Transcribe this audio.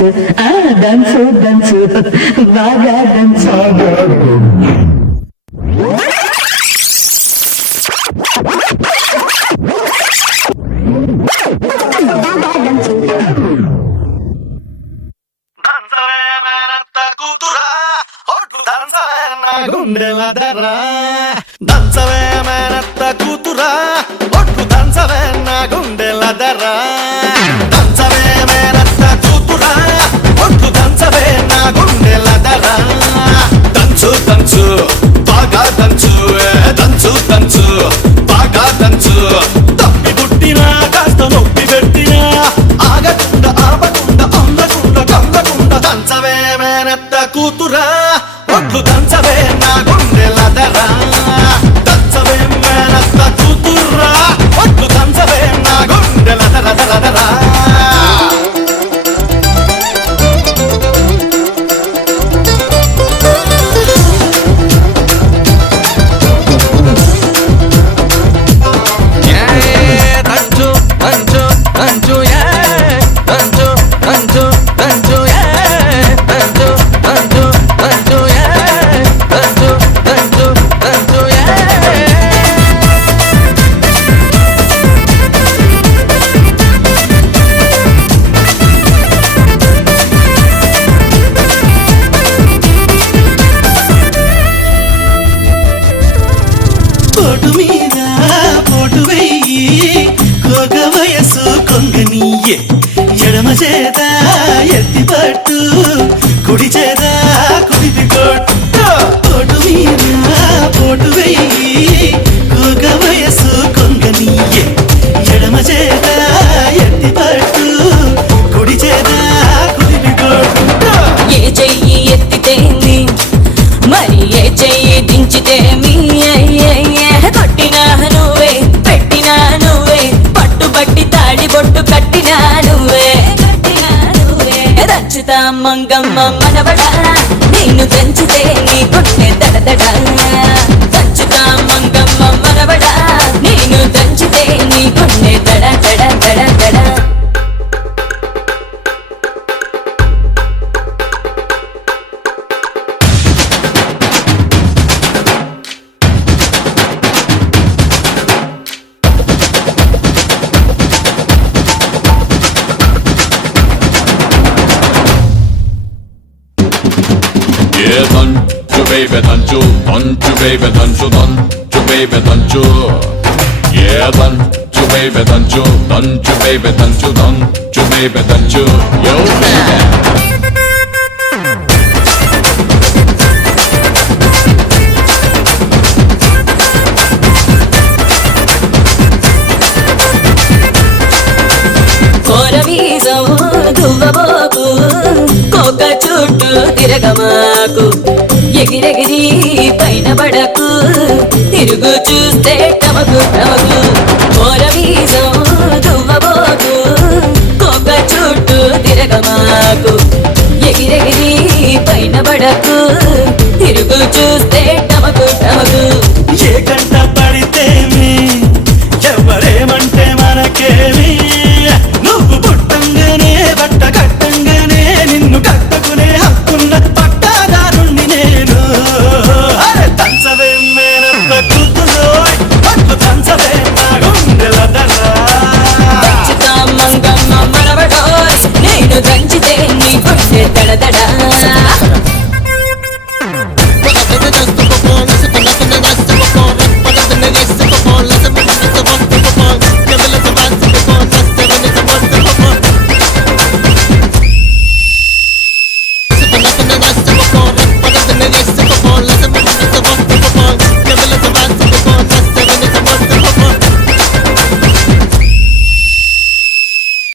dance dance dance బాగా dance దంచవే మేనత్త కూతురా ఒట్టు దంచవే నా గుండెల దర్రా దంచవే మేనత్త కూతురా ఒట్టు దంచవే నా గుండెల దర్రా దంచు దంచు బాగా దంచు దంచు దంచు బాగా దంచు తప్పి పుట్టినా కాస్త నొప్పి పెట్టినా ఆగకుండా ఆపకుండా అందకుండా కందకుండా దంచవే మేనత్త కూతురా ఒట్టు దంచవే నా గుండెల దర్రా దంచవే మేనత్త కూతురా ఒట్టు దంచవే నా గుండెల దర్రా దర్రా దర్రా పోటు మీద పోటు వెయ్యి కోక వయసు కొంగనీయే ఎడమ చేత ఎత్తి పట్టు కుడి చేత కుడిది కొట్టు పోటు మీద పోటు వెయ్యి కోక వయసు కొంగనీయే ఎడమ చేత ఎత్తి పట్టు కుడి చేత కుడిది కొట్టు ఏ చెయ్యి ఎత్తితేంది మరి ఏ చెయ్యి దించితేమి కొట్టినా నువ్వే పెట్టినా నువ్వే పట్టుబట్టి తాడి బొట్టు కట్టినా నువ్వే దంచుతా మంగమ్మ మనవడా నిన్ను దంచితే నీ గుండె దడదడా దంచుతా మంగమ్మ మనవడా నిన్ను దంచితే నీ గుండె దడ దడ దడ దడ దంచు baby దంచు దంచు baby దంచు దంచు baby దంచు దంచు baby దంచు దంచు baby దంచు దంచు baby దంచు yo baby కోరవీజము దువ్వబోకు కోక చుట్టూ తిరగమాకు ఎగిరెగిరి పైన పడకు తిరుగు చూస్తే టమకు టమకు కోరవీజము దువ్వబోకు కోక చుట్టూ తిరగమాకు ఎగిరెగిరి పైన పడకు తిరుగు చూస్తే టమకు టమకు ఏ కంట పడితేమి ఎవరేమంటే మనకేమి